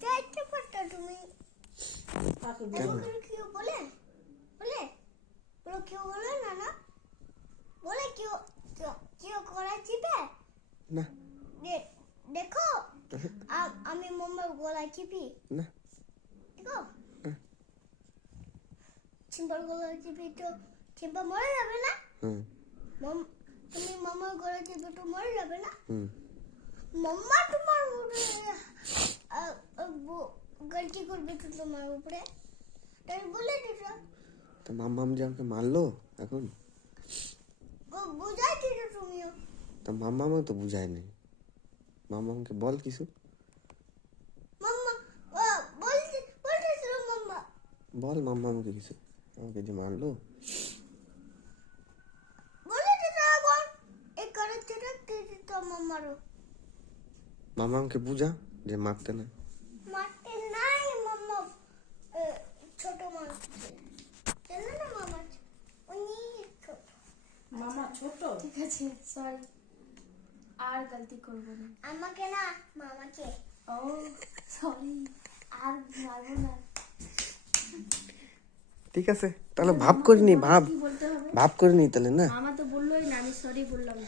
চাইতে পারতো তুমি কেউ বলে বলে বলো কেউ বলে না না বলে কেউ কেউ গলা চিপে না দেখো আমি মামার গলা চিপি না দেখো চিম্পার গলা চিপি তো চিম্পা মরে যাবে না তুমি মামার গলা চিপে তো মরে যাবে না মাম্মা তোমার গলতি করবে তো তোমার উপরে তাই বলে দিল তো মাম্মাম যে আমাকে মারলো এখন বুঝাই দিল তুমিও তো মাম্মামও তো বুঝায়নি মাম্মামকে বল কিছু মাম্মা বলতেছিল মাম্মা বল মাম্মামকে কিছু আমাকে যে মারলো বলে দিল এখন এই করতে রাখতে দিত মাম্মারও মাম্মামকে বুঝা যে মারতে না মারতে নাই মাম্মা ছোট মানুষ জানো না মামা অনেক ছোট মামা ছোট ঠিক আছে সরি আর গলতি করব না আমাকে না মামাকে ও সরি আর মারবো না ঠিক আছে তাহলে ভাব করিনি ভাব কি বলতে হবে ভাব করিনি তাহলে না মামা তো বললোই না আমি সরি বললাম